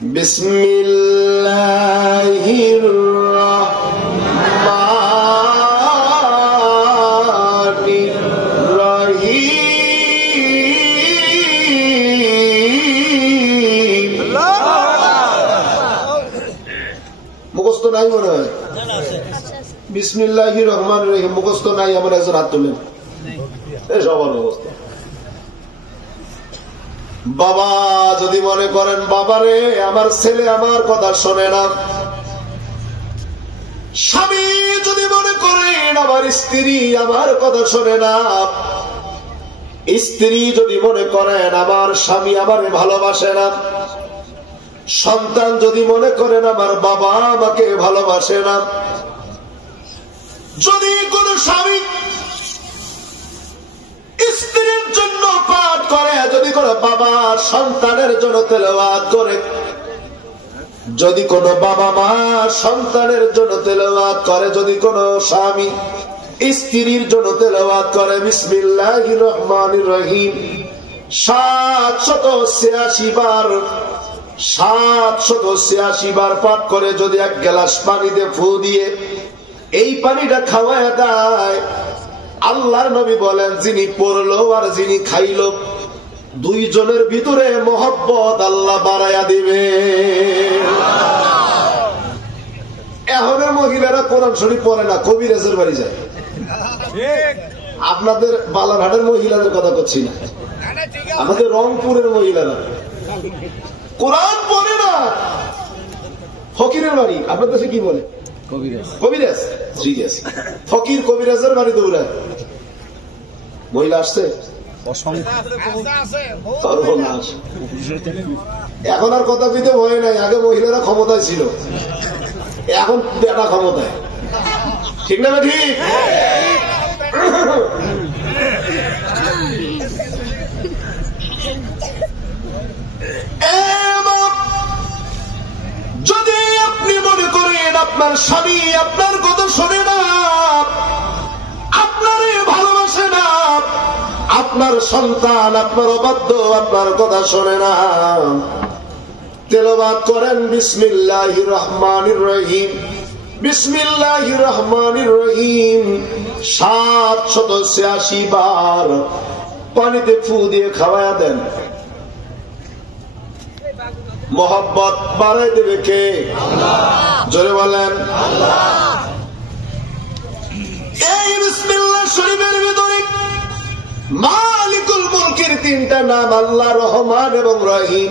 বিসমিল্লাহির রহমানির রহিম। মুখস্থ নাই মনে হয়? বিসমিল্লাহির রহমানির রহিম মুখস্থ নাই? আমার একজন হাত তুলেন। সবার মুখস্থ। বাবা যদি মনে করেন বাবারে আমার ছেলে আমার কথা শোনে না, স্বামী যদি মনে করেন আমার স্ত্রী আমার কথা শোনে না, স্ত্রী যদি মনে করেন আমার স্বামী আমারে ভালোবাসে না, সন্তান যদি মনে করেন আমার বাবা আমাকে ভালোবাসে না, যদি কোন স্বামী স্ত্রীর জন্য পাঠ করে, যদি কোনো বাবা সন্তানের জন্য তেলাওয়াত করে, যদি কোনো বাবা মা সন্তানের জন্য তেলাওয়াত করে, যদি কোনো স্বামী স্ত্রীর জন্য তেলাওয়াত করে বিসমিল্লাহির রহমানির রহিম 786 বার 786 বার পাঠ করে যদি এক গ্লাস পানিতে ফু দিয়ে এই পানিটা খাওয়ায় দেয়, আল্লাহর নবী বলেন যিনি পড়লো আর যিনি খাইলো দুইজনের ভিতরে মহব্বত আল্লাহ বাড়াইয়া দিবে। এখনের মহিলারা কোরআন শরীফ পড়ে না, কবিরাজের বাড়ি যায়। আপনাদের বালারহাটের মহিলাদের কথা করছি না, আমাদের রংপুরের মহিলারা কোরআন পড়ে না, ফকিরের বাড়ি। আপনার দেশে কি বলে? কবিরাজ। ঠিক আছে, ফকির কবিরাজের বাড়ি দৌড়ায়। মহিলা আসছে এখন আর কথা কইতে ভয় নাই। আগে মহিলারা ক্ষমতায় ছিল, এখন বেটা ক্ষমতায়। ঠিক না? ঠিক। যদি আপনি মনে করেন আপনার স্বামী আপনার কথা শোনে না, আপনারে ভালোবাসে না, আপনার সন্তান আপনার অবাধ্য আপনার কথা শোনে না, তেলাওয়াত করেন বিসমিল্লাহির রহমানির রহিম বিসমিল্লাহির রহমানির রহিম 786 বার পানিতে ফু দিয়ে খাওয়ায়া দেন। মোহাব্বত বাড়াই দেবে কে? জোরে বলেন। এই বিসমিল্লাহ শরীফের ভিতরে মালিকুল মুলকের 3টা নাম আল্লাহ, রহমান এবং রহিম।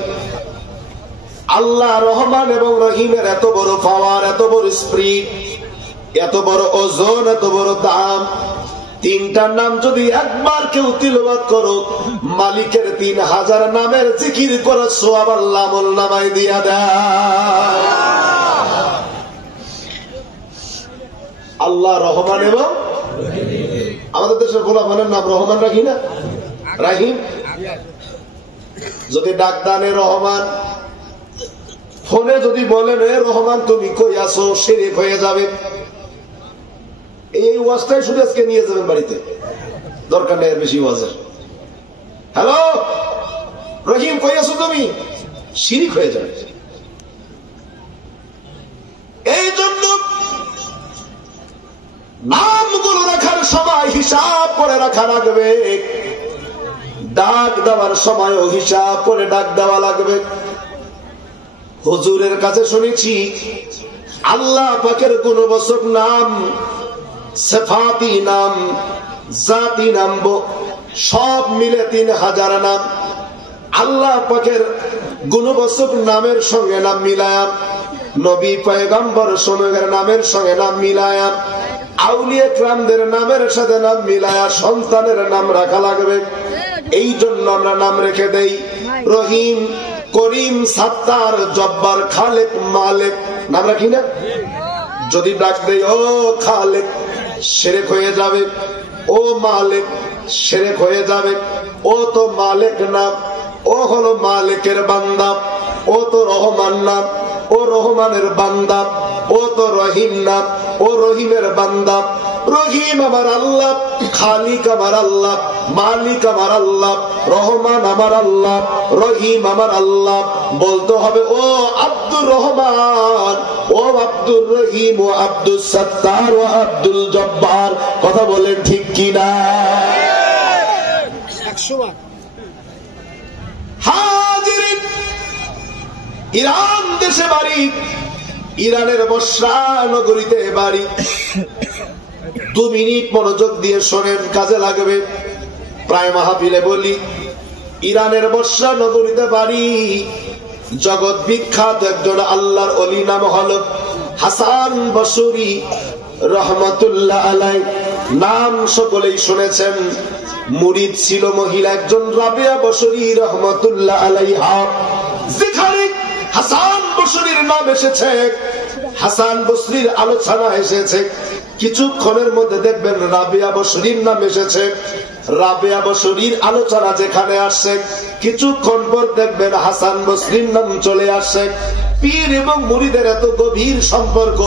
আল্লাহ রহমান এবং রহিমের এত বড় পাওয়ার, এত বড় স্পিরিট, এত বড় ওজন, এত বড় দাম। 3টার নাম যদি একবার কেউ তিলাওয়াত করো, মালিকের 3000 নামের জিকির করে সওয়াব আল্লাহ আমলনামায় দিয়া দেয়। আল্লাহ রহমান এবং আমাদের দেশের গোলামের নাম রহমান রাখি না, রাহিম। যদি ডাকদানে রহমান, ফোনে যদি বলেন এ রহমান তুমি কই আছো, শিরক হয়ে যাবে। এই ওয়াজটাই শুধু আজকে নিয়ে যাবেন বাড়িতে, দরকার নেই বেশি ওয়াজের। হ্যালো রহিম কই আছো তুমি, শিরক হয়ে যাবে। এই জন্য নামগুলো রাখার সময় হিসাব করে রাখা লাগবে, ডাক দেওয়ার সময়ও হিসাব করে ডাক দেওয়া লাগবে। হুজুরের কাছে শুনেছি আল্লাহ পাকের গুণবাচক নাম, সিফাতি নাম, জাতি নাম সব মিলে 3000 নাম। আল্লাহ পাকের গুণবাচক নামের সঙ্গে নাম মিলায়া, নবী পয়গম্বর সমূহের নামের সঙ্গে নাম মিলায়া, আউলিয়া কিরামদের নামের সাথে নাম মিলায়া সন্তানের নাম রাখা লাগবে। এই জন্য আমরা নাম রেখে দেই রহিম, করিম, সাত্তার, জব্বার, খালেক, মালেক নাম রাখি না। যদি ডাক দেই ও খালেক, শিরক হয়ে যাবে। ও মালিক, শিরক হয়ে যাবে। ও তো মালিক না, ও হলো মালিকের বান্দা। ও তো রহমান না, ও রহমানের বান্দা। ও তো রহিম না, ও রহিমের বান্দা। রহিম আমার আল্লাহ, খালিক আমার আল্লাহ, মালিক আমার আল্লাহ, রহমান আমার আল্লাহ, রহিম আমার আল্লাহ। বলতে হবে ও আব্দুর রহমান, ও আব্দুর রহিম, ও আব্দুল সত্তার, ও আব্দুল জব্বার। কথা বলেন ঠিক কিনা? হাজিরিন, ইরান দেশে বাড়ি, ইরানের বসরা নগরীতে বাড়ি। 2 মিনিট মনোযোগ দিয়ে শোনেন, কাজে লাগবে। প্রায় মাহফিলে বলি, ইরানের বসরা নগরীতে বাড়ি, জগৎ বিখ্যাত একজন আল্লাহর ওলি, নাম হল হাসান বসরি রহমতুল্লাহ আলাই। নাম সকলেই শুনেছেন। মুরিদ ছিল মহিলা একজন, রাবেয়া বসরি রহমতুল্লাহ আলাইহা। যেখানে হাসান বসরির নাম এসেছে, হাসান বসরির আলোচনা এসেছে, কিছুক্ষণের মধ্যে দেখবেন রাবেয়া বসরির নাম এসেছে। রাবেয়া বসরির আলোচনা যেখানে আসছে, কিছুক্ষণ পর দেখবেন হাসান বসরির নাম চলে আসছে। পীর এবং মুরিদের এত গভীর সম্পর্ক,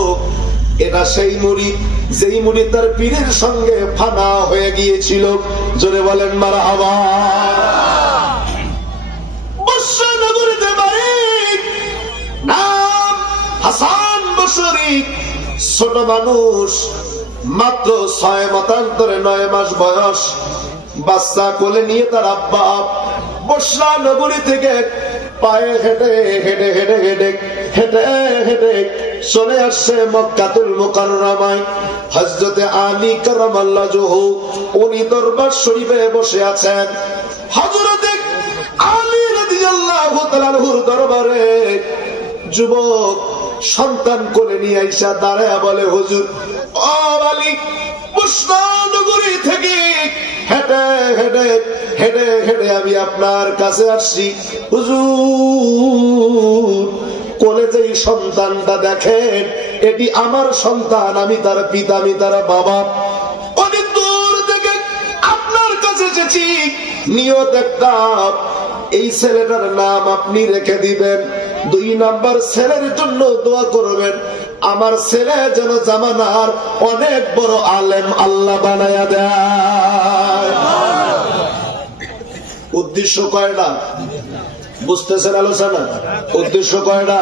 এটা সেই মুরিদ যেই মুরিদ তার পীরের সঙ্গে ফানা হয়ে গিয়েছিল। জোরে বলেন মারহাবা। বসরা নগরীতে বাড়ি, নাম হাসান বসরি। ছোট মানুষ, মাত্র 6 মতান্তরে 9 মাস বয়স, বাচ্চা কোলে নিয়ে তার আব্বা বসরা নগরী থেকে পায়ে হেঁটে হেঁটে হেঁটে হেঁটে হেঁটে হেঁটে চলে আসছে মক্কাতুল মুকাররমায়। হযরতে আলী কারামাল্লাহু উনি দরবার শরীফে বসে আছেন। হযরতে আলী রাদিয়াল্লাহু তাআলার দরবারে যুবক সন্তান কোলে নিয়ে আইসা দাঁড়ায়া বলে, হুজুর, ও আলী, বসরা নগরী থেকে হেঁটে হেঁটে হেঁটে হেঁটে আমি আপনার কাছে আসছি। হুজুর, কোলে যেই সন্তানটা দেখেন, এটি আমার সন্তান, আমি তার পিতা, আমি তার বাবা। অনেক দূর থেকে আপনার কাছে এসেছি, নিয়ত একটা, এই ছেলেটার নাম আপনি রেখে দিবেন। 2 নাম্বার ছেলের জন্য দোয়া করবেন, আমার ছেলে যেন জামানার অনেক বড় আলেম আল্লাহ বানায়া দেয়। উদ্দেশ্য কয়টা বুঝতেছেন? আলোচনা উদ্দেশ্য কয়টা?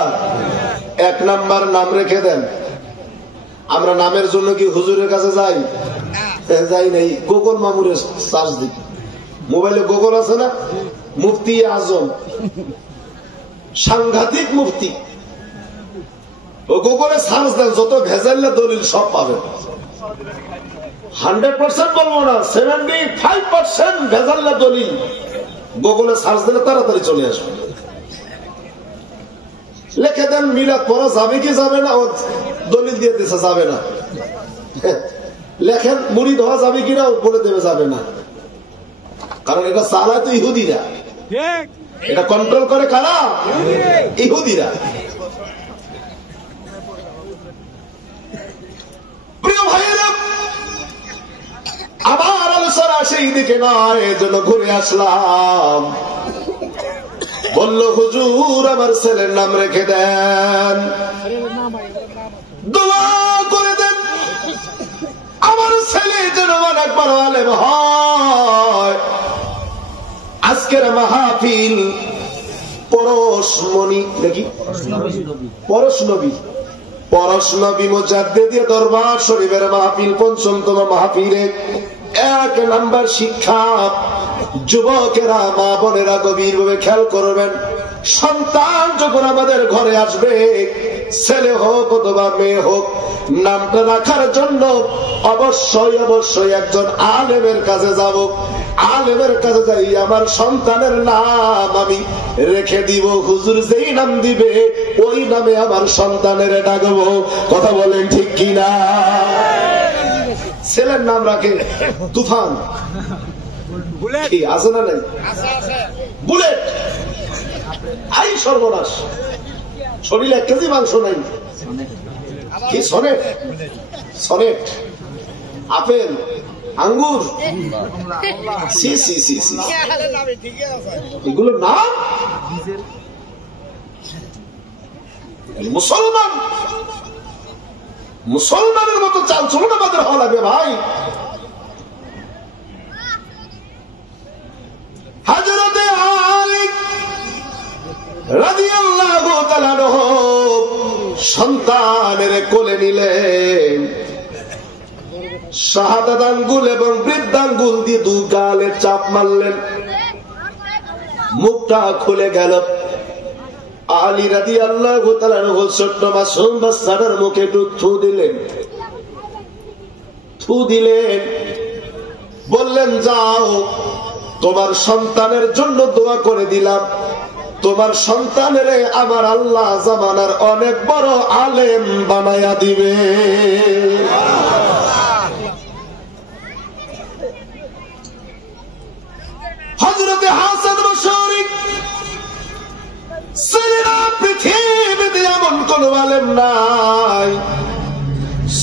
1 নাম্বার, নাম রেখে দেন। আমরা নামের জন্য কি হুজুরের কাছে যাই? যাই নাই। গুগল মামুরে সার্চ দিই, মোবাইলে গুগল আছে না, মুফতি আজম, সাংঘাতিক মুফতি। ও গুগলে সার্চ দেন, যত ভেজাল্লা দলিল সব পাবেন। 100% বলবো না, 75% ভেজাল্লা দলিল গুগলে সার্চ দিলে তাড়াতাড়ি চলে আসবে। লিখে দেন মিলাদ পড়া যাবে কি যাবে না, ও দলিল দিয়ে দিচ্ছে যাবে না। লেখেন মুরিদ হওয়া যাবে কিনা, বলে দেবে যাবে না। কারণ এটা চালায় তো ইহুদিরা, এটা কন্ট্রোল করে কারা? ইহুদিরা। প্রিয় ভাইয়েরা, আবার আলোচনা সেই দিকে নয়, এজন্য ঘুরে আসলাম। বলল, হুজুর, আমার ছেলের নাম রেখে দেন, দোয়া করে দেন, আমার ছেলে যেন অনেক বড় আলেম হয়। আজকের মাহফিল পরশমণি নাকি পরশনবী মুজাদ্দিদি দরবার শরীফের মাহফিল, ৫৫তম মাহফিলে 1 নাম্বার শিক্ষা। যুবকেরা, মা বোনেরা গভীরভাবে খেয়াল করবেন। সন্তান যখন আমাদের ঘরে আসবে, ছেলে হোক অথবা মেয়ে হোক, নামটা রাখার জন্য অবশ্যই অবশ্যই একজন আলেমের কাছে যাব। আলেমের কাছে যাই, আমার সন্তানের নাম আমি রেখে দিব। হুজুর যেই নাম দিবে, ওই নামে আমার সন্তানের ডাকবো। কথা বলেন ঠিক কিনা? ছেলের নাম রাখে তুফান, কি আছে না নাই? বুলেট। আই সর্বনাশ, শরীরে 1 কেজি মাংস নাই। কি সনেট? সনেট, আপেল, আঙ্গুর, সি সি সি সি, এগুলোর নাম? মুসলমান, মুসলমানের মতো চাল চলুন আমাদের হওয়া লাগবে ভাই। হযরতে আলী রাদিয়াল্লাহু তাআলা সন্তানের কোলে নিলেন, শাহাদাত আঙ্গুল এবং বৃদ্ধাঙ্গুল দিয়ে দু গালে চাপ মারলেন, মুখটা খুলে গেল। আলী রাদিয়াল্লাহু তাআলা ছোট্ট মাসুম বাচ্চাটার মুখে একটু থু দিলেন, বললেন যাও তোমার সন্তানের জন্য দোয়া করে দিলাম, তোমার সন্তানের আমার আল্লাহ জামানার অনেক বড় আলেম বানায়া দিবে। হযরতে হাসান বসরি ছেলেরা পৃথিবীতে এমন কোন আলেম নাই।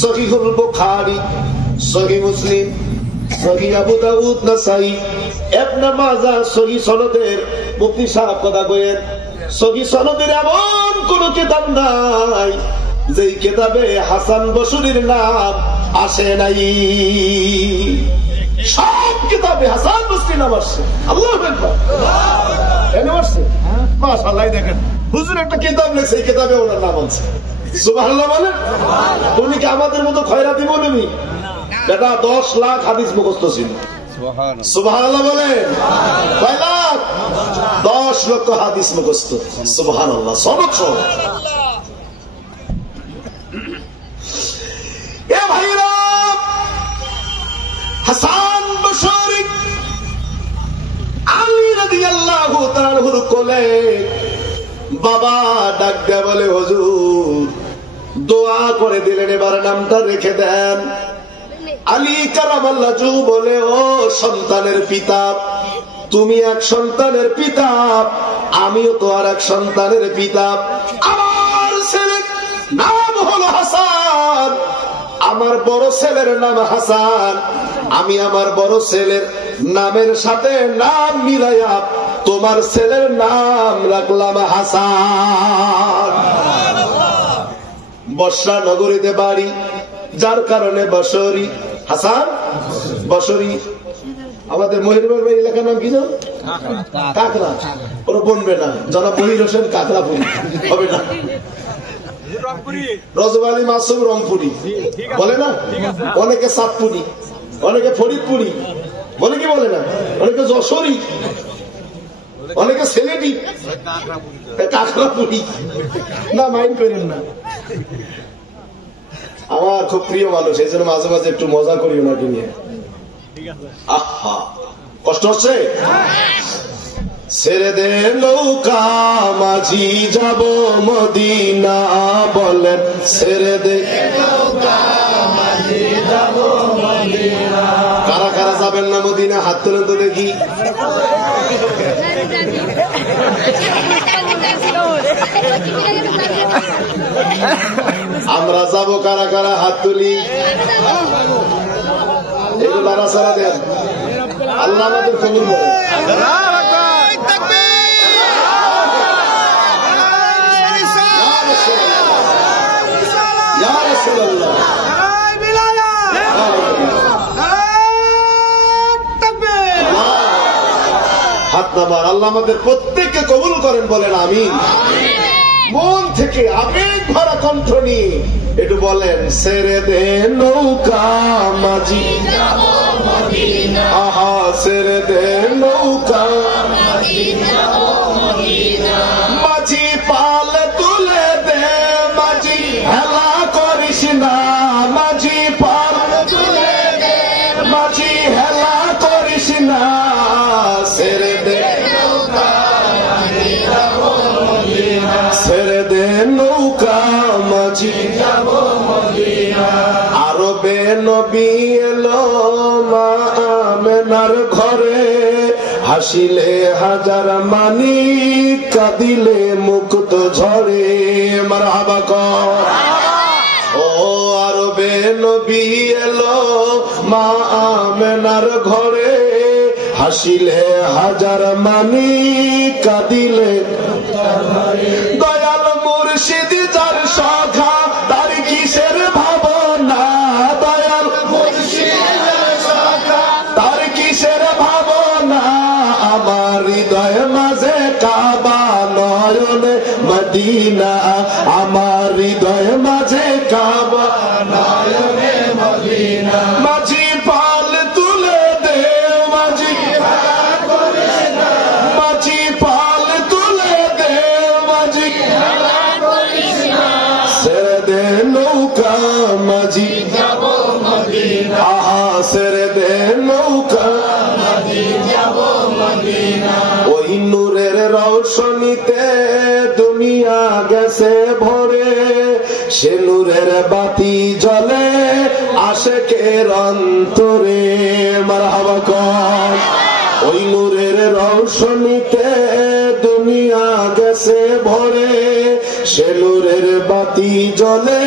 সহিহুল বুখারী, সহিহ মুসলিম, সহিহ আবু দাউদ, নাসাই, ইবনে মাজাহ সহিহ সনদের মুফতি সাহেব কথা কইেন, সহিহ সনদের এমন কোন কিতাব নাই যেই কিতাবে হাসান বসরির নাম আসে নাই। সব কিতাবে হাসান বসরির নাম আসছে। আল্লাহু আকবার, এনে আসছে। মাশাআল্লাহ, দেখেন হুজুর একটা কিতাব লিখছে, এই কিতাবে ওনার নাম আছে। সুবহানাল্লাহ বলেন। উনি কি আমাদের মতো খয়রাতি মৌলবী? বেটা 10 লাখ হাদিস মুখস্থ ছিল। সুবহানাল্লাহ বলেন। কয় লাখ? 10 লক্ষ হাদিস মুখস্থ। সুবহানাল্লাহ, সনদ সহ। এ ভাইরা, হাসান বসরি আলী রাদিয়াল্লাহু তাআলার কোলে বাবা ডাক দেয়া বলে, হুজুর দোয়া করে দিলেন, এবার নামটা রেখে দেন। আলী কারামাল্লাহ জু বলে, ও সন্তানের পিতা, তুমি এক সন্তানের পিতা, আমিও তো আর এক সন্তানের পিতা। আমার ছেলের নাম হলো হাসান, আমার বড় ছেলের নাম হাসান, আমি আমার বড় ছেলের নামের সাথে নাম মিলাইয়া তোমার ছেলের নাম রাখলাম হাসান। বর্ষা নগরীতে বাড়ি, যার কারণে বসরি, হাসান বসরি। আমাদের মহিরুল ভাই এলাকার নাম কি জানো? কাকড়া। ওরা বনবে না, জনাব মহির হোসেন কাকড়াপুরি হবে না। রজব আলী মাসুম রংপুরি বলে না, অনেকে সাতপুরি, অনেকে ফরিদপুরি বলে, কি বলে না, অনেকে যশোরী, অনেকে সিলেটি, কাকড়াপুরি। না মাইন্ড করেন না, আমার খুব প্রিয় মানুষ, এই জন্য মাঝে মাঝে একটু মজা করি ওনাকে নিয়ে। আহা, কষ্ট হচ্ছে? ছেড়ে দে নৌকা মাঝি যাব মদিনা, বলেন ছেড়ে দে নৌকা মাঝি যাব মদিনা। কারা কারা যাবেন না মদিনা? হাত তুলেন তো দেখি। আমরা যাব, কারা কারা হাত তুলি। এগুলো নাড়াচাড়া দেন, আল্লাহ আমাদের কবুল করেন। হাত নামান, আল্লাহ আমাদের প্রত্যেককে কবুল করেন, বলেন আমিন। মন থেকে আবেগ ভরা কণ্ঠ নিয়ে একটু বলেন, ছেড়ে দে নৌকা মাঝি, আহা ছেড়ে দে নৌকা মাঝি, পালে তুলে দে মাঝি, হেলা করিস না মাঝি, পালে তুলে দে মাঝি, হেলা করিস না, ছেড়ে দে ছেড়ে দে নৌকা মাঝি যাব মদিনা। আরবে নবী এলো মা আমেনার ঘরে, হাসিলে হাজার মানি, কাঁদিলে মুক্ত ঝরে। মারহাবা কর। ও আরবে নবী এলো মা আমেনার ঘরে, হাসিলে হাজার মানি, কাঁদিলে। দয়াল মুর্শিদ যার সখা, তার কিসের ভাবনা, দয়াল মুর্শিদ যার সখা, তার কিসের ভাবনা, আমার হৃদয় মাঝে কাবা, নয়নে মদিনা। মদিনা, আমার হৃদয় মাঝে কাবা নয়নে মদিনা। মাঝি পাল তুলে দে মাঝি, মাঝি পাল তুলে দে মাঝি, ছেড়ে দে নৌকা মাঝি, আহা ছেড়ে দে নৌকা, ওই নূরের রৌশনীতে দুনিয়া গেছে ভরে, সে নূরের বাতি জ্বলে আশিকের অন্তরে। মারহাবা কর। ওই নূরের রৌশনীতে দুনিয়া গেছে ভরে, সে নূরের বাতি জ্বলে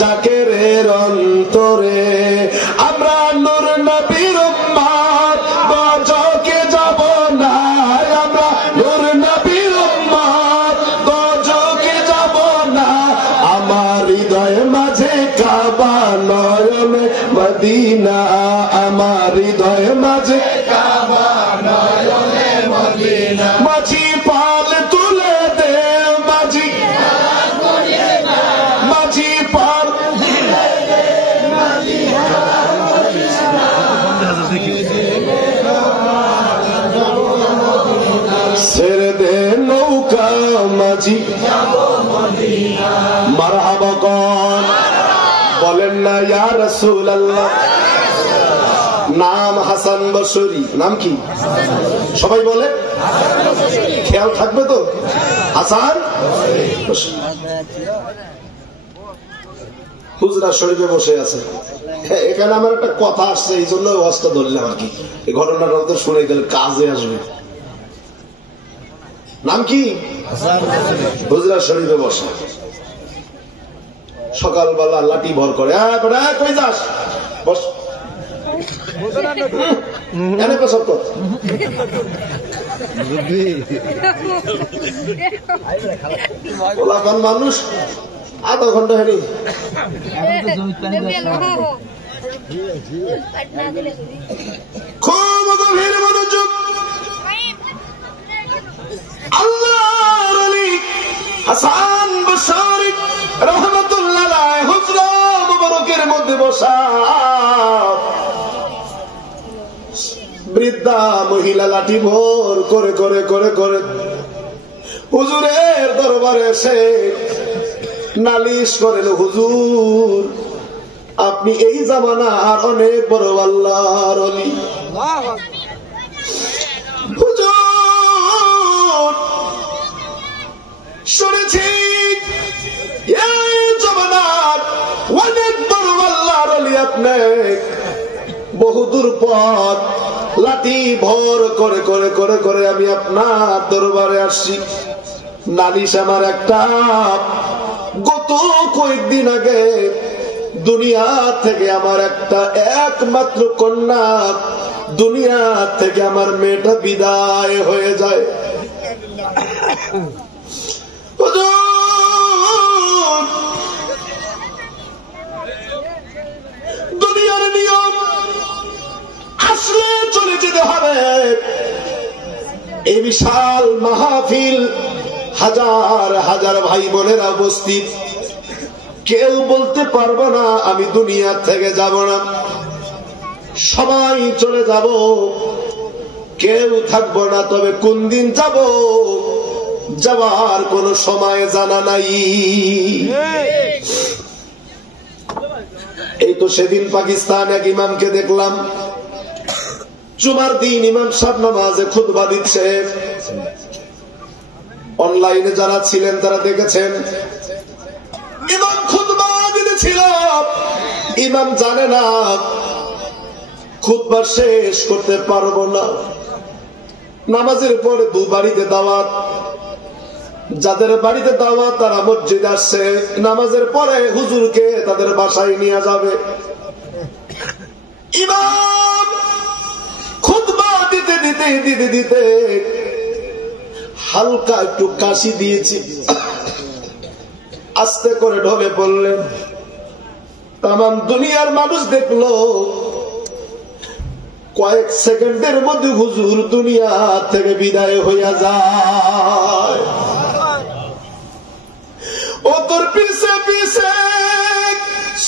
জাকেরের অন্তরে। আমরা নূর নবীর উম্মত, দোজখে যাব না। আমরা নূর নবীর উম্মত, দোজখে যাব না। আমার হৃদয় মাঝে কাবা নয়নে মদিনা, আমার হৃদয় মাঝে কাবা নয়নে মদিনা। মাঝি পাল তুলে দে মাঝি, মাঝি পাল ছেড়ে দে নৌকা মাঝি, মারহাবা কর। বলেন না ইয়া রাসূলুল্লাহ। নাম হাসান বসরি। নাম কি? সবাই বলে, খেয়াল থাকবে তো। হাসান হুজরা শরীফে বসে আছে। এখানে আমার একটা কথা আসছে, এই জন্য ওয়াজটা ধরলাম আর কি। এই ঘটনাটা তো শুনে গেলে কাজে আসবে। নাম কি? হুজরা শরীফে বসে, সকালবেলা লাঠি ভর করে, কই যাস বস, মানুষ আধা ঘন্টা হেরি খুব গভীর মনোযোগ। আল্লাহর ওলি হাসান বসরি রাহমাতুল্লাহ আলাইহি হুজরা মুবারকের মধ্যে বসা বৃদ্ধা মহিলা লাঠি ভোর করে করে করে করে হুজুরের দরবারে এসে নালিশ করেন, হুজুর আপনি এই জামানার অনেক বড় আল্লাহর ওলি। হুজুর শুনেছি এই জামানার অনেক বড় আল্লাহর ওলি আপনি, বহুদূর পথ লাঠি ভর করে করে করে করে আমি আপনার দরবারে আসছি। নালিশ আমার একটা, গত কয়েকদিন আগে দুনিয়া থেকে আমার একটা একমাত্র কন্যা, দুনিয়া থেকে আমার মেয়েটা বিদায় হয়ে যায়। দুনিয়ার নিয়ম আসলে চলে যেতে হবে। এই বিশাল মাহফিল, হাজার হাজার ভাই বোনেরা উপস্থিত, কেউ বলতে পারবো না আমি দুনিয়া থেকে যাব না। সবাই চলে যাব, কেউ থাকবো না। তবে কোন দিন যাব, যাওয়ার কোন সময় জানা নাই। এই তো সেদিন পাকিস্তান এক ইমামকে দেখলাম, জুমার দিন ইমাম সাহেব নামাজে খুতবা দিচ্ছে। অনলাইনে যারা ছিলেন তারা দেখেছেন, ইমাম খুতবা দিতেছিল, ইমাম জানে না খুতবা শেষ করতে পারবো না। নামাজের পরে দু বাড়িতে দাওয়াত, যাদের বাড়িতে দাওয়াত তারা মসজিদ আসছে, নামাজের পরে হুজুরকে তাদের বাসায় নিয়ে যাবে। ইমাম খুতবা দিতে দিতে দিতে দিতে হালকা একটু কাশি দিয়েছি, আস্তে করে ঢলে পড়লেন। তাম দুনিয়ার মানুষ দেখলো, কয়েক সেকেন্ডের মধ্যে হুজুর দুনিয়া থেকে বিদায় হইয়া যায়। ও তোর পিছে পিছে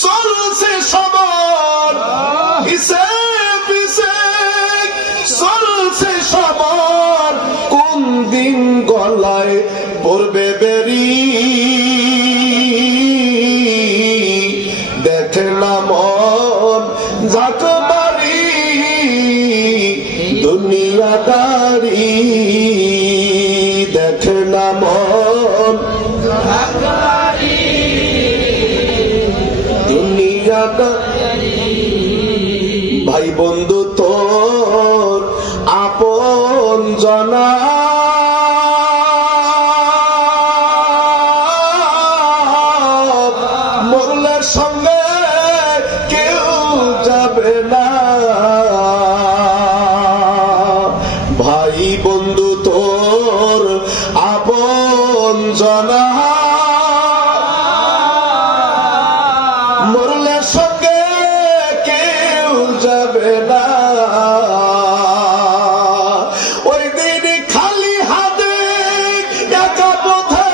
চলছে সবার, পিছে পিছে চলছে সবার, কোন দিন গলায় পড়বে বেরি, দেখে না মন জাকবারি দুনিয়াদারি, দেখে না মন দুনিয়াদারি। ভাই বন্ধু তোর আপন জনা, মরলের সঙ্গে কেউ যাবে না, ভাই বন্ধু তোর আপন জনা, মরলের সঙ্গে কেউ যাবে না। ওই দিন খালি হাতে একা পথে,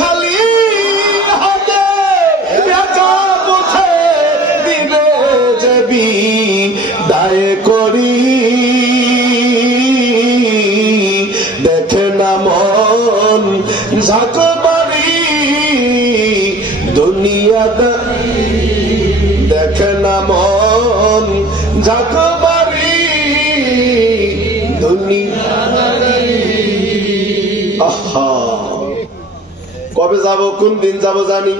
খালি হাতে একা পথে দিবে যাবি দায় করি, দেখে না মন ঝাঁকবারি দুনিয়াদারি, দেখে না মন ঝাঁকবারি দুনিয়াদারি। আহা, কবে যাব, কোন দিন যাব জানি।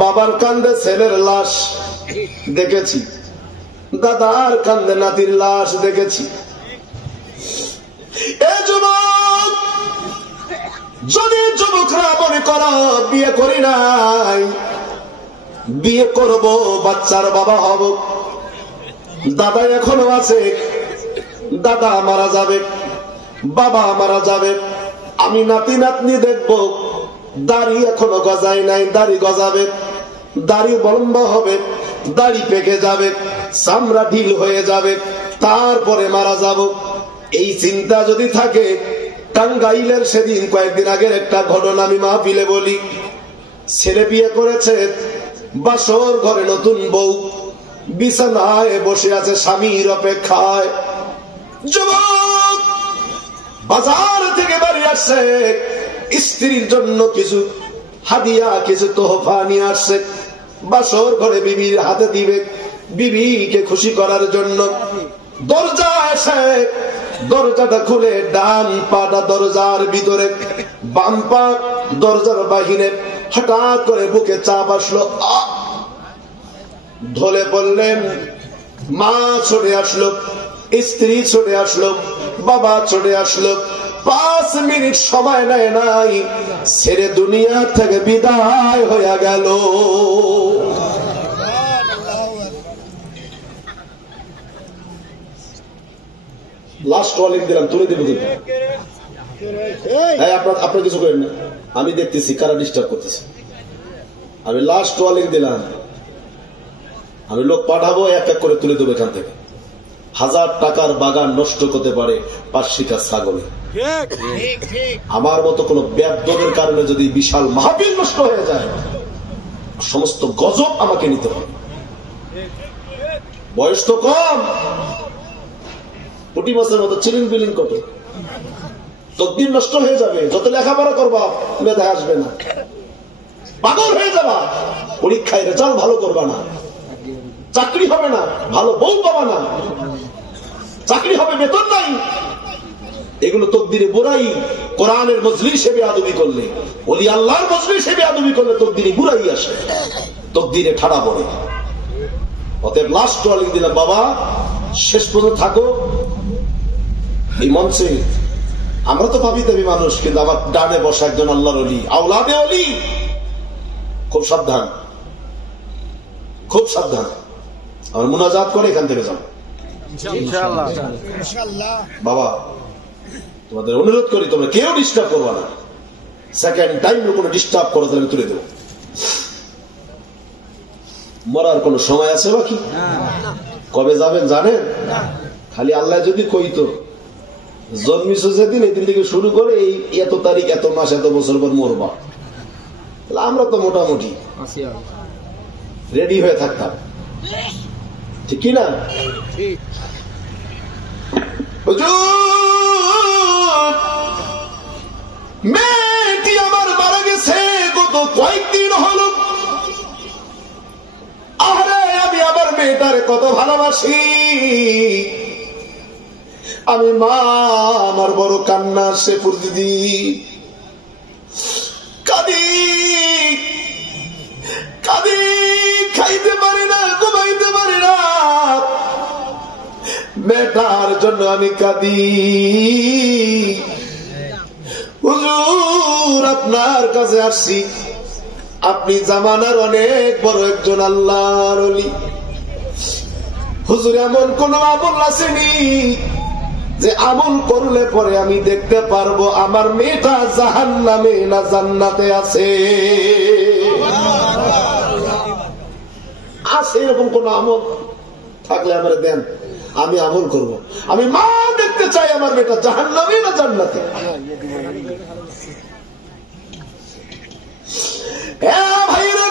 বাবার কান্দে ছেলের লাশ দেখেছি, দাদার কান্দে নাতির লাশ দেখেছি। এ যুবক, যদি যুবকরা মনে করো বিয়ে করি নাই, বিয়ে করব, বাচ্চার বাবা হব, দাদা এখনো আছে, দাদা মারা যাবে, বাবা মারা যাবে, আমি নাতি নাতনি দেখব, দাড়ি এখনো গজায় নাই, দাড়ি গজাবে, দাড়ি লম্বা হবে, দাড়ি পেকে যাবে, চামড়া ঢিল হয়ে যাবে, তারপরে মারা যাব। এই চিন্তা যদি থাকে, টাঙ্গাইলের সেদিন কয়েকদিন আগের একটা ঘটনা আমি মাহফিলে বলি। ছেলে বিয়ে করেছে, বাসর ঘরে নতুন বউ, বিছানায় বসে আছে স্বামীর অপেক্ষায়। যুবক বাজার থেকে বাড়ি আসছে, স্ত্রীর জন্য কিছু হাদিয়া, কিছু তোহফা নিয়ে আসছে, বাসর ঘরে বিবির হাতে দিবে, বিবিকে খুশি করার জন্য। দরজা এসে দরজাটা খুলে ডান পাটা দরজার ভিতরে, বাম পা দরজার বাহিরে, হঠাৎ করে বুকে চাপ আসলো, ঢলে পড়লেন। মা ছুটে আসলো, স্ত্রী ছুটে আসলো, বাবা ছুটে আসলো। 5 মিনিট সময় নেয় নাই, ছেড়ে দুনিয়া থেকে বিদায় হয়ে গেল। লাস্ট ওয়ার্নিং দিলাম, তুলে দেবো কিন্তু। আপনার কিছু করেন না, আমি দেখতেছি কারা ডিস্টার্ব করতেছে। আমি লাস্ট ওয়ার্নিং দিলাম, আমি লোক পাঠাবো, এক এক করে তুলে দেবো এখান থেকে। 1000 টাকার বাগান নষ্ট করতে পারে 5 শিকার ছাগলে। আমার মতো কোন বেয়াদবের কারণে যদি বিশাল মাহফিল নষ্ট হয়ে যায়, সমস্ত গজব আমাকে নিতে হবে। বয়স তো কম, পুঁটি মাছের মতো চিলিং বিলিং কত, তকদির নষ্ট হয়ে যাবে। যত লেখাপড়া করবা মেধা আসবে না, পাগল হয়ে যাবা, পরীক্ষায় রেজাল্ট ভালো করবা না, চাকরি হবে না, ভালো বউ পাবা না, চাকরি হবে বেতন নাই। এগুলো তকদিরে বুড়াই। কোরআনের মজলিসে বেয়াদবি করলে, ওলি আল্লাহর মজলিসে বেয়াদবি করলে তকদিরে বুড়াই আসে, তকদিরে ঠাড়া পড়ে। অতএব লাস্ট ওয়ার্নিং দিলাম, বাবা শেষ পর্যন্ত থাকো এই মঞ্চে। আমরা তো পাবি দেবী মানুষ, কিন্তু আমার ডানে বসা একজন আল্লাহর ওলি, আওলাদে ওলি। খুব সাবধান, খুব সাবধান। আমার মুনাজাত করে এখান থেকে যাও বাবা। তোমাদের অনুরোধ করি, তোমরা কেউ ডিস্টার্ব করবা না। সেকেন্ড টাইম কোনো ডিস্টার্ব করো তাহলে তুলে দেবো। মরার কোন সময় আছে বাকি? কবে যাবেন জানেন? খালি আল্লাহ যদি কইতো জন্মিছ যেদিন, এই দিন থেকে শুরু করে এই এত তারিখ, এত মাস, এত বছর পর মরবা, আমরা তো মোটামুটি রেডি হয়ে থাকতাম, ঠিক কি না? মেয়েটি আমার মারা গেছে গত কয়েকদিন হলো। আরে আমি আমার মেয়েটারে কত ভালোবাসি। আমি মা, আমার বড় কান্না আসে প্রতিদিন, কাঁদি কাঁদি, খাইতে পারি না, ঘুমাইতে পারি না, মেয়েটার জন্য আমি কাঁদি। হুজুর আপনার কাছে আসছি, আপনি জামানার অনেক বড় একজন আল্লাহর ওলি। হুজুর এমন কোন আমল আসেনি যে আমল করলে পরে আমি দেখতে পারবো আমার মেয়েটা জাহান্নামে না জান্নাতে আছে? আছে এরকম কোন আমল থাকলে আমার দেন, আমি আমল করব। আমি মা দেখতে চাই আমার মেয়েটা জাহান্নামে না জান্নাতে। ভাইরা,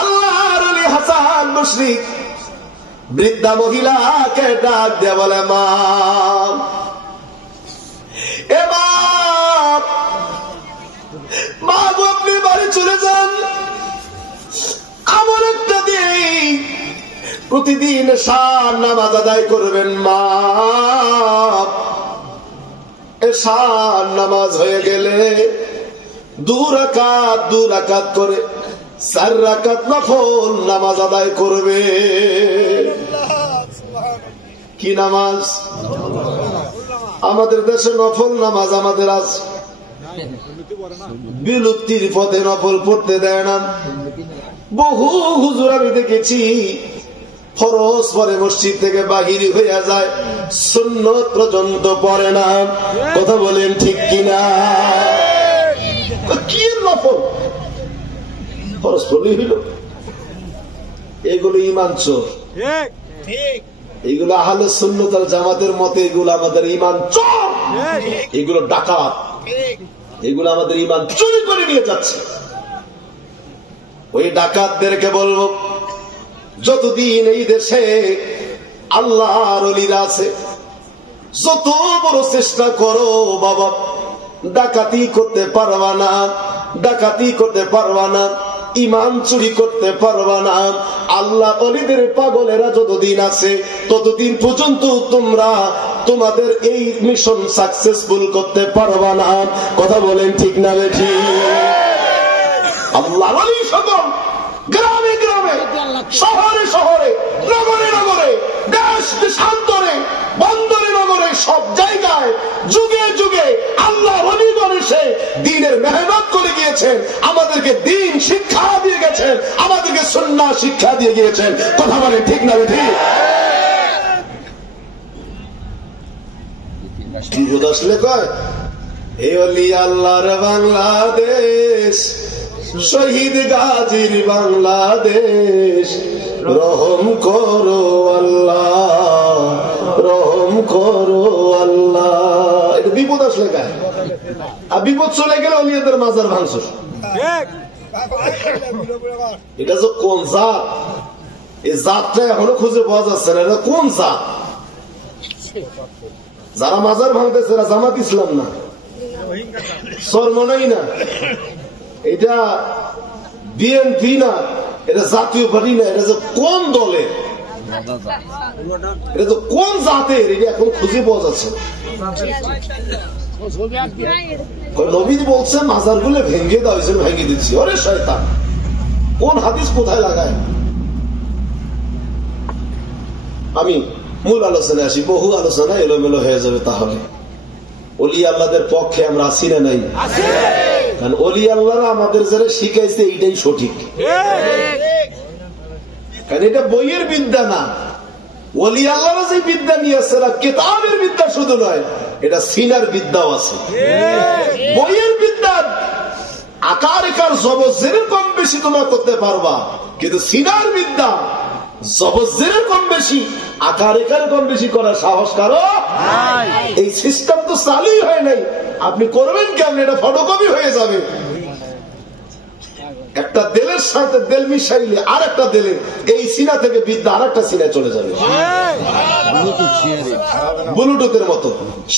আল্লাহর ওলি হাসান বসরি বৃদ্ধা মহিলাকে ডাক দিয়ে বলে, মা, এ মা গো, আপনি বাড়ি চলে যান, আমল একটা দিয়ে প্রতিদিন শান নামাজ আদায় করবেন। মা, শান নামাজ হয়ে গেলে 2 রাকাত করে 4 রাকাত নফল নামাজ আদায় করবে। কি নামাজ? আমাদের দেশে নফল নামাজ আমাদের আজ বিলুপ্তির পথে, নফল পড়তে দেয় না। বহু হুজুর আমি দেখেছি ফরজ পরে মসজিদ থেকে বাহির হইয়া যায়, সুন্নত পর্যন্ত পড়ে না। কথা বলেন ঠিক কিনা? কি নফল ফরজ পড়লেই হইল? এগুলো ইমান চোর, এগুলো আহলে সুন্নাত ওয়াল জামাতের মতে এগুলো আমাদের ইমান চোর, এগুলো ডাকাত, এগুলো আমাদের ইমান চুরি করে নিয়ে যাচ্ছে। ওই ডাকাতদেরকে বলবো, যতদিন এই দেশে আল্লাহর ওলিরা আছে, যত বড় চেষ্টা করো বাবা, ডাকাতি করতে পারবা না, ডাকাতি করতে পারবা না, ইমান চুরি করতে পারবা না। আল্লাহ ওলিদের পাগলেরা যতদিন আছে ততদিন পর্যন্ত তোমরা তোমাদের এই মিশন সাকসেসফুল করতে পারবা না। কথা বলেন ঠিক না বেঠি? আল্লাহ ওলি সকল গ্রামে গ্রামে, শহরে শহরে, নগরে নগরে, দেশ দেশান্তরে, বন্দরে নগরে, সব জায়গায় যুগে যুগে আল্লাহ ওলিগণ এসে দ্বীনের মেহনত করে গিয়েছেন, আমাদেরকে দ্বীন শিক্ষা দিয়ে গেছেন, আমাদেরকে সুন্নাহ শিক্ষা দিয়ে গিয়েছেন। কথা বলে ঠিক না ঠিক? কি বোধ আসলে কয়, হে ওলি আল্লাহর বাংলাদেশ, শহীদ গাজীর বাংলাদেশ, রহম করো আল্লাহ, রহম করো আল্লাহ। এটা বিপদ আসলে গায়, আর বিপদ চলে গেলে ওলিয়াদের মাজার ভাঙচুর। এটা যে কোন জাত, এই জাতটা এখনো খুঁজে পাওয়া যাচ্ছে না। এটা কোন জাত? যারা মাজার ভাঙতেছে এরা জামাত ইসলাম না, সরমনাই না, এটা বিএনপি না, এটা জাতীয় পার্টি না, এটা যে কোন দলের, এটা তো কোন জাতের, এটা এখন খুঁজে পাওয়া যাচ্ছে। নবী বলছে মাজার গুলো ভেঙে দেওয়া হয়েছে, ভেঙে দিচ্ছি। ওরে শয়তান, কোন হাদিস কোথায় লাগায়? আমি মূল আলোচনায় আসি, বহু আলোচনা এলোমেলো হয়ে যাবে। তাহলে ওলি আল্লাহদের পক্ষে আমরা আছি না নাই? কারণ ওলি আল্লাহরা আমাদের যারা শিখাইছে এইটাই সঠিক, কারণ এটা বইয়ের বিদ্যা না। ওলি আল্লাহরা যে বিদ্যা নিয়েছে কেতাবের বিদ্যা শুধু নয়, এটা সিনার বিদ্যাও আছে। বইয়ের বিদ্যা আকার একার জবজের কম বেশি তোমরা করতে পারবা, কিন্তু সিনার বিদ্যা জবজের কম বেশি, আকার একার কম বেশি করার সাহস কারো। এই সিস্টেম তো চালুই হয় নাই, আপনি করবেন কেমন? এটা ফটোকপি হয়ে যাবে। একটা দেলের সাথে দেল মিশাইলে আর একটা দেলের এই সিনা থেকে বিদ্যা আর একটা সিনায় চলে যাবে, ব্লুটুথের মতো,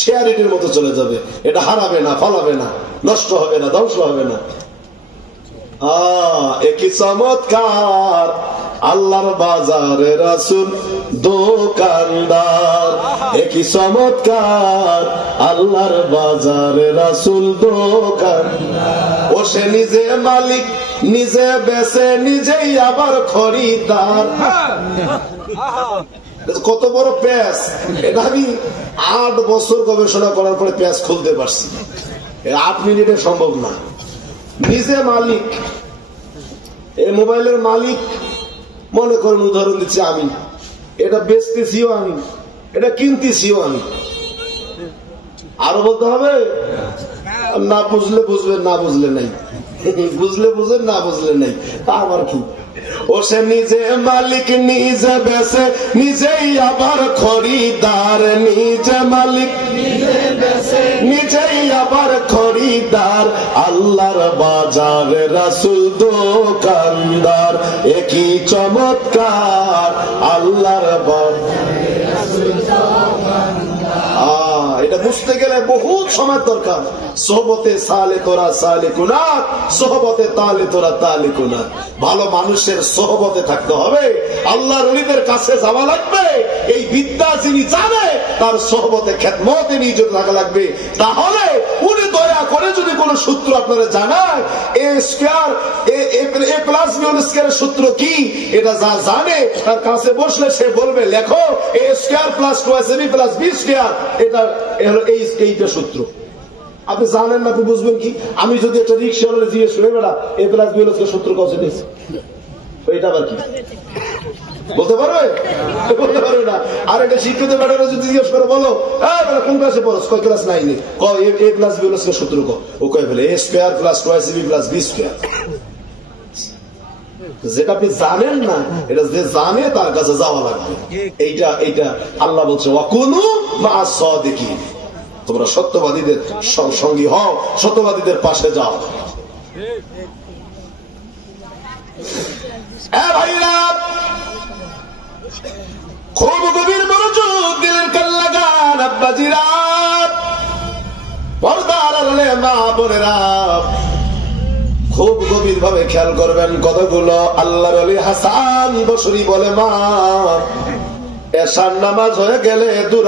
শেয়ারিটির মতো চলে যাবে। এটা হারাবে না, ফলাবে না, নষ্ট হবে না, ধ্বংস হবে না। একই চমৎকার আল্লাহর বাজারে রাসূল দোকানদার, একই চমৎকার আল্লাহর বাজারে রাসূল দোকানদার। ও সে নিজে মালিক, নিজে বেচে, নিজেই আবার খরিদ্দার। কত বড় প্যাঁচ! এটা আমি 8 বছর গবেষণা করার পরে প্যাঁচ খুলতে পারছি। 8 মিনিটে সম্ভব না। নিজে মালিক, এই মোবাইলের মালিক মনে করেন, উদাহরণ দিচ্ছি আমি, এটা বেচতেছিও আমি, এটা কিনতেছিও আমি। আরো বলতে হবে? না বুঝলে বুঝবেন, না বুঝলে নাই, বুঝলে বুঝেন, না বুঝলে নাই, তা আমার কি? ও সে নিজে মালিক, নিজে বেচে, নিজেই আবার খরিদ্দার। নিজে মালিক, নিজেই আবার খরিদ্দার, আল্লাহর বাজারে রাসূল দোকানদার। একই চমৎকার আল্লাহর বাজারে রাসূল দোকানদার। এটা বুঝতে গেলে বহুত সময় দরকার। সোহবতে সালে তোরা সালে কুনাত, সোহবতে তালে তোরা তালে কুনাত। ভালো মানুষের সোহবতে থাকতে হবে, আল্লাহর ওলিদের কাছে যাওয়া লাগবে। এই বিদ্যা যিনি জানে তার সোহবতে খেদমতে নিয়োজিত থাকা লাগবে। তাহলে উনি দয়া করে যদি কোন সূত্র আপনারা জানায়, এ স্কয়ার এ প্লাস বি হোল স্কয়ারের সূত্র কি, এটা যা জানে তার কাছে বসলে সে বলবে, লেখো A square plus 2ab plus B square, এটা হলো এইটা সূত্র। আপনি জানেন না, আপনি বুঝবেন কি? আমি যদি একটা রিক্সাওয়ালা জিজ্ঞেস করি, বেটা এ প্লাস বি হোল স্কয়ার সূত্র কত দিয়েছে, এটা আবার কি বলতে পারবে? বলতে পারবে না। আর একটা শিক্ষিত ব্যাটারা যদি জিজ্ঞেস করে, বলো কোন ক্লাসে পড়ছ? কয় ক্লাস 9-এ। A plus B whole square সূত্র ও কয় ফেলে A square plus 2ab plus B square. যেটা আপনি জানেন না, এটা যে জানে তার কাছে যাওয়া লাগবে। এইটা আল্লাহ বলছে, ওয়াকুনু মা'আস সাদিকিন, তোমরা সত্যবাদীদের সঙ্গী হও, সত্যবাদীদের পাশে যাও। ভাইরা খুব গভীর মনোযোগ দিলেন, কাল্লা গান আব্বাজিরা, পর্দার আড়ালে মা বোনেরা খুব গভীর ভাবে খেয়াল করবেন কথাগুলো। আল্লাহর ওলি হাসান বসরি বলে, মা এশার নামাজ হয়ে গেলে 2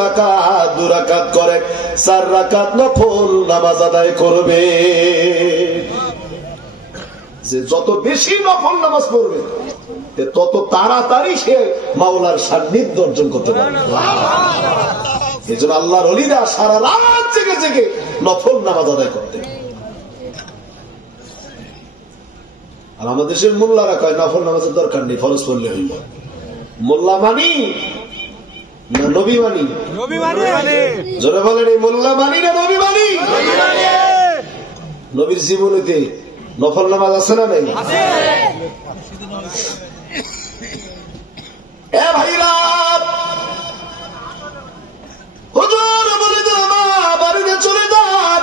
রাকাত করে 4 রাকাত নফল নামাজ আদায় করবে। যে যত বেশি নফল নামাজ পড়বে তত তাড়াতাড়ি সে মাওলার সান্নিধ্য অর্জন করতে পারবে। এই জন্য আল্লাহর ওলিরা সারা রাত জেগে জেগে নফল নামাজ আদায় করতে। আর আমাদের দেশের মোল্লারা কয় নফল নামাজের দরকার নেই, ফরজ পড়লে হইল। মোল্লা মানি না নবী মানি? জোরে বলেন, এই মোল্লা মানি না নবী মানি? নবীর জীবনীতে নফল নামাজ আছে না নেই? ভাইরা হুজুর বলে দিল, মা বাড়িতে চলে যান,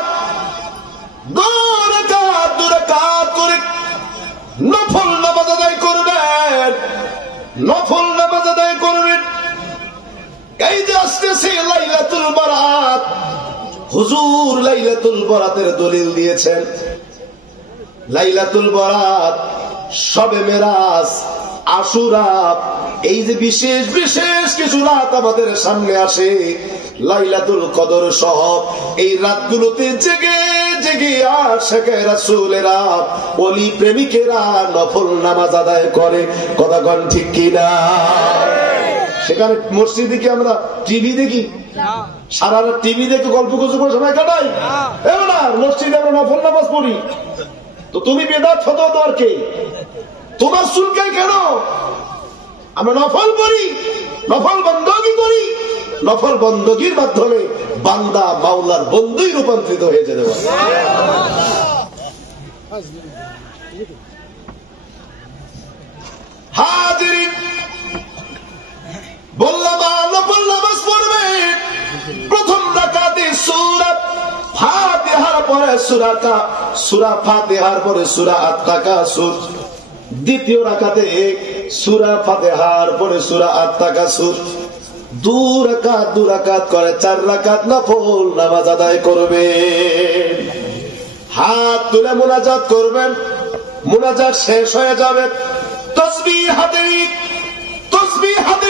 2 রাকাত করে নফল নামাজ আদায় করবেন, নফল নামাজ আদায় করবেন। এই যে আসতেছে লাইলাতুল বারাত, হুজুর লাইলাতুল বারাতের দলিল দিয়েছেন। লাইলাতুল বারাত, শবে মেরাজ, আশুরা, এই যে বিশেষ বিশেষ কিছু রাত আমাদের সামনে আসে, লাইলাতুল কদর সহ এই রাতগুলোতে জেগে জেগে আশিকে রাসূলেরা, ওলি প্রেমিকেরা নফল নামাজ আদায় করে। কথা কোন ঠিক কিনা? সেখানে মসজিদে কি আমরা টিভি দেখি? সারা রাত টিভি দেখে গল্প গুজব করে সময় কাটাই? না, মসজিদে আমরা নফল নামাজ পড়ি। তো তুমি বেদাত ফতোয়া দেওয়ার কে? তোমার চুলকায় কেন? আমরা নফল পড়ি, নফল বন্দগি করি, নফল বন্দগির মাধ্যমে বান্দা মাওলার বন্ধুই রূপান্তরিত হয়ে যেতে পারে। হাজিরিন, বললাম নফল নামাজ পড়বে, প্রথম রাকাতে সূরা ফাতিহা পরে সূরা ফাতিহার পরে সূরা আত-তাকাসুর, দ্বিতীয় রাকাতে সূরা ফাতিহার পরে সূরা আত-তাকাসুর, 2 রাকাত করে 4 রাকাত নফল নামাজ আদায় করবে। হাত তুলে মুনাজাত করবেন, মুনাজাত শেষ হয়ে যাবে, তাসবিহ হাতে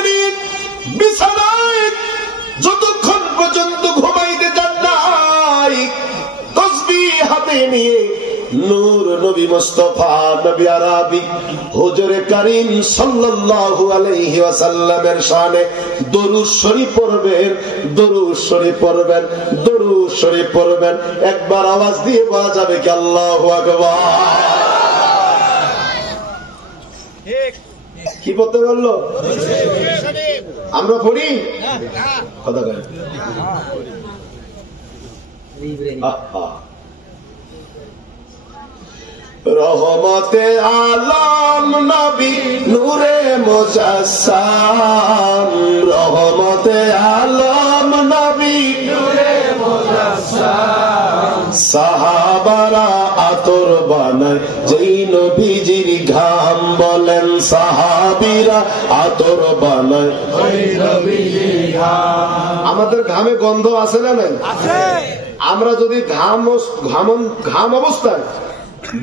নিয়ে বিছানায় যতক্ষণ পর্যন্ত ঘুমাইতে যান নাই, তাসবিহ হাতে নিয়ে নূর নবী মুস্তাফা নবী আরবি হুজুরে কারীম সাল্লাল্লাহু আলাইহি ওয়াসাল্লামের শানে দরুদ শরীফ পড়বেন। একবার আওয়াজ দিয়ে বলা যাবে কি আল্লাহু আকবার। কি বলতে বললো? আমরা পড়ি কথা কয় রহমতে আলম নবী নূরে মুজাসসাম, রহমতে আলম নবী নূরে মুজাসসাম, সাহাবারা আতর বানায় যেই নবীজির ঘাম, বলেন সাহাবীরা আতর বানায় ওই নবীজির ঘাম। আমাদের ঘামে গন্ধ আছে না নাই? আমরা যদি ঘাম অবস্থায়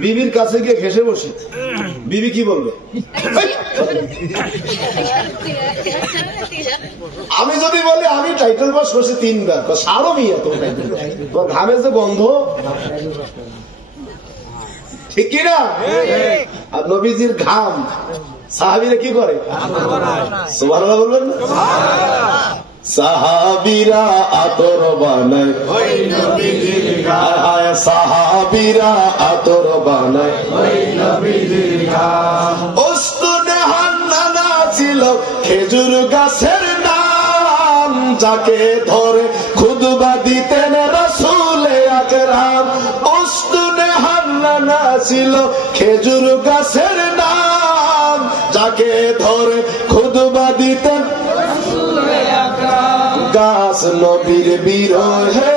বিবির কাছে গিয়ে ঘেসে বসি, বিবি কি বলবে? আমি যদি বলি আমি টাইটেল পাস করছি 3 বার, সারো মিয়া তোর ঘামের যে গন্ধ, ঠিক কিনা? আর নবীজির ঘাম সাহাবীরা কি করে? সুবহানাল্লাহ বলবেন না? সাহাবীরা আতর বানায় ওই নবীজির ঘাম, সাহাবীরা আতর বানায় ওই নবীজির ঘাম। উস্তুনে হান্নানা ছিল খেজুর গাছের নাম, যাকে ধরে খুতবা দিতেন রাসূল আকরাম। উস্তুনে হান্নানা ছিল খেজুর গাছের নাম, যাকে ধরে খুতবা দিতেন গাছ নবীর বিরহে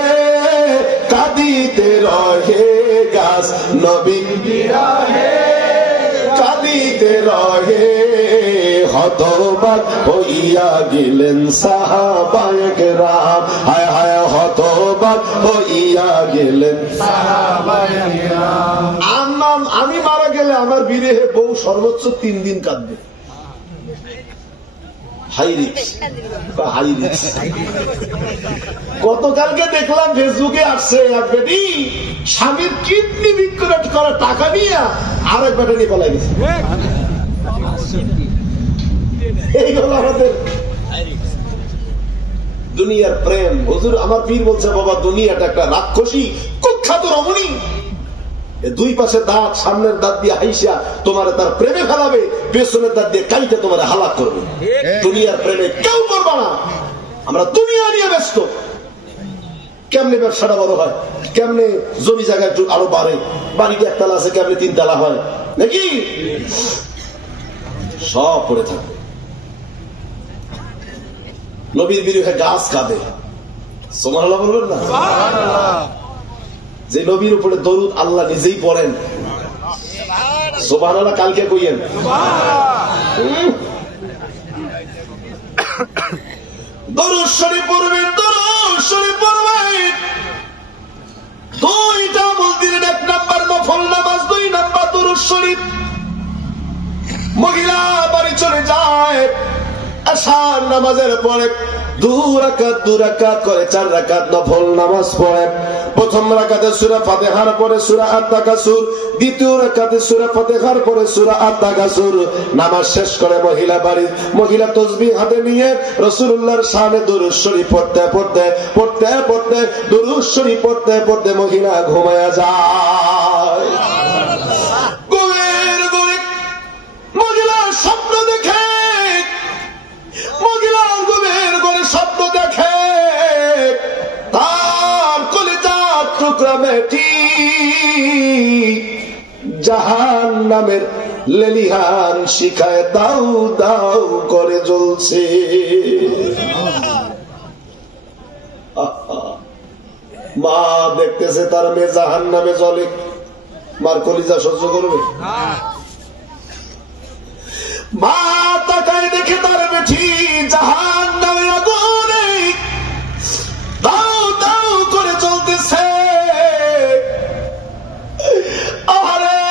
কাঁদিতে রহে, গাছ নবীর বিরহে কাঁদিতে রহে। হতবাক হইয়া গেলেন সাহাবায়ে কেরাম, হায় হায় হতবাক হইয়া গেলেন সাহাবায়ে কেরাম। আমি মারা গেলে আমার বিরহে বউ সর্বোচ্চ 3 দিন কাঁদবে। গতকালকে দেখলাম ফেসবুকে আসছে এক বেটি স্বামীর কিডনি বিক্রয় করার টাকা নিয়ে আর এক বেটা নিয়ে পলাই গেছে। এই হলো আমাদের দুনিয়ার প্রেম। হুজুর আমার পীর বলছে বাবা দুনিয়াটা একটা রাক্ষসী কুখ্যাত রমণী, 2 পাশে দাঁত, সামনের দাঁত দিয়ে হাইসা তোমার তার প্রেমে ফেলাবে, পেছনের দাঁত দিয়ে কাইতে তোমার হালাক করবে। দুনিয়ার প্রেমে কেউ করবা না। আমরা দুনিয়া নিয়ে ব্যস্ত। কেমনে ব্যবসাটা বড় হয়, কেমনে জমি জায়গা একটু আরো বাড়ে, বাড়িতে 1 তালা আছে কেমনে 3 তালা হয় নাকি, সব পড়ে থাকবে। নবীর বিরুদ্ধে গাছ কাঁদে, সুবহানাল্লাহ বলবেন না? যে নবীর উপরে দরুদ আল্লাহ নিজেই পড়েন, সুবহানাল্লাহ কালকে কইয়েন। দরুদ শরীফ পড়বেন, দরুদ শরীফ পড়বেন। 2টা মসজিদের 1 নাম্বার নফল নামাজ, 2 নাম্বার দরুদ শরীফ। মহিলা বাড়ি চলে যায়, আশার নামাজের পরে 2 রাকাত করে 4 রাকাত নফল নামাজ পড়ে। প্রথম রাকাতে সূরা ফাতিহার পরে সূরা আত-তাকাসুর, দ্বিতীয় রাকাতে সূরা ফাতিহার পরে সূরা আত-তাকাসুর। নামাজ শেষ করে মহিলা তাসবিহ হাতে নিয়ে রাসূলুল্লাহর শানে দরুদ শরীফ পড়তে দরুদ শরীফ পড়তে মহিলা ঘুমায়া যায়। স্বপ্ন দেখে, মহিলার ঘুমের ঘরে স্বপ্ন দেখে তার কলিজার টুকরা বেটি জাহান্নামের লেলিহান শিখায় দাউ দাউ করে জ্বলছে। মা দেখতেছে তার মেয়ে জাহান্নামে জ্বলে, মার কলিজা সহ্য করবে? মা তাকায় দেখে তার বেটি জাহান্নামে আগুনে দাও দাও করে চলতেছে। আরে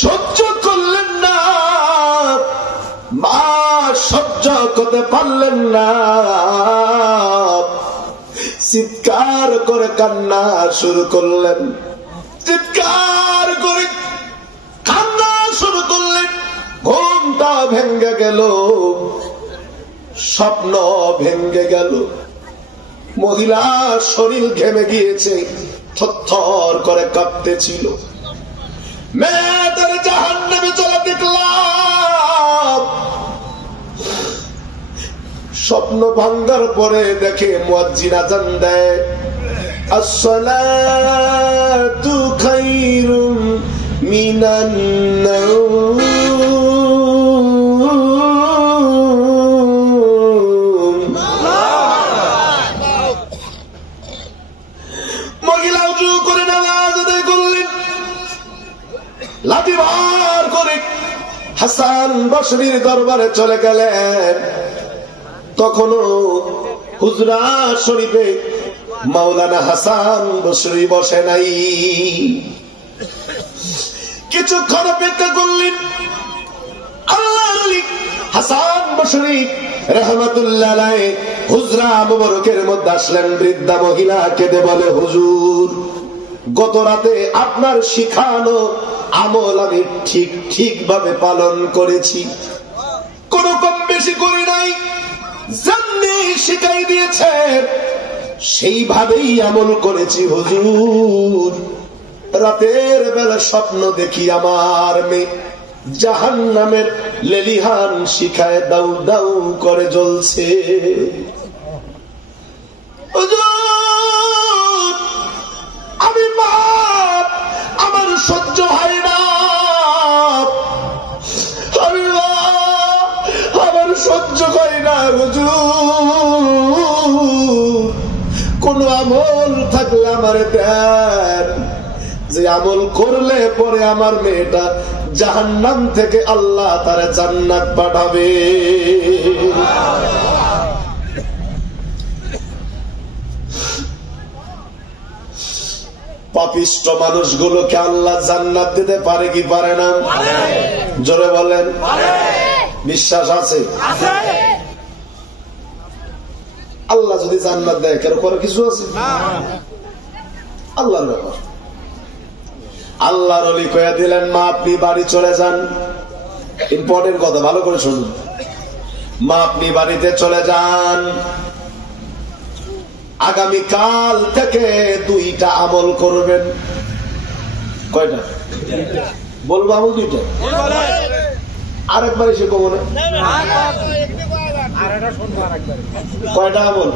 সহ্য করলেন না মা, সহ্য করতে পারলেন না, চিৎকার করে কান্না শুরু করলেন, চিৎকার করে কান্না শুরু করলেন। ঘুমটা ভেঙ্গে গেল, স্বপ্ন ভেঙ্গে গেল। মহিলার শরীর ঘেমে গিয়েছে, থরথর করে কাঁপতেছিল। মেয়েদের জাহান্নামে চলে দেখলাম। স্বপ্ন ভাঙ্গার পরে দেখে মুয়াজ্জিন আযান দেয়, আসসালাতু খায়রুম মিনান নাওম। মহিলা উজু করে নামাজ আদায় করলেন, লাঠি বার করে হাসান বসরির দরবারে চলে গেলেন। তখনও হুজরা শরীফে মাওলানা হাসান বসরি বসে নাই। কিছুক্ষণ অপেক্ষা করলেন। আল্লাহর ওলি হাসান বসরি রাহমাতুল্লাহ আলাইহি হুজরা মুবারকের মধ্যে আসলেন। বৃদ্ধা মহিলা কেঁদে বলে, হুজুর, গত রাতে আপনার শিখানো আমল আমি ঠিক ঠিক ভাবে পালন করেছি, কোনো কম বেশি করি নাই। যেমনি শিখাই দিয়েছেন সেইভাবেই আমল করেছি হুজুর। রাতের বেলা স্বপ্ন দেখি আমার মেয়ে জাহান্নামের লেলিহান শিখায় দাউ দাউ করে জ্বলছে। হুজুর, আমি মা, আমার সহ্য হয় না, আমি মা, আমার সহ্য হয় না হুজুর। কোন আমল থাকলে আমার দেন, যে আমল করলে পরে আমার মেয়েটা জাহান্নাম থেকে আল্লাহ তার জান্নাত পাঠাবে। পাপিষ্ট মানুষগুলোকে আল্লাহ জান্নাত দিতে পারে কি পারে না? জোরে বলেন, বিশ্বাস আছে? আল্লাহ যদি জান্নাত দেয় কেন করে কিছু আছে? আল্লাহর ব্যাপার। আল্লাহর ওলি কয়ে দিলেন, মা আপনি বাড়ি চলে যান। ইম্পর্টেন্ট কথা, ভালো করে শুনুন। মা আপনি বাড়িতে চলে যান। আগামীকাল থেকে 2টা আমল করবেন। কয়টা বলবো? আমল 2টা। আরেকবার এসে কমো না, কয়টা আমল?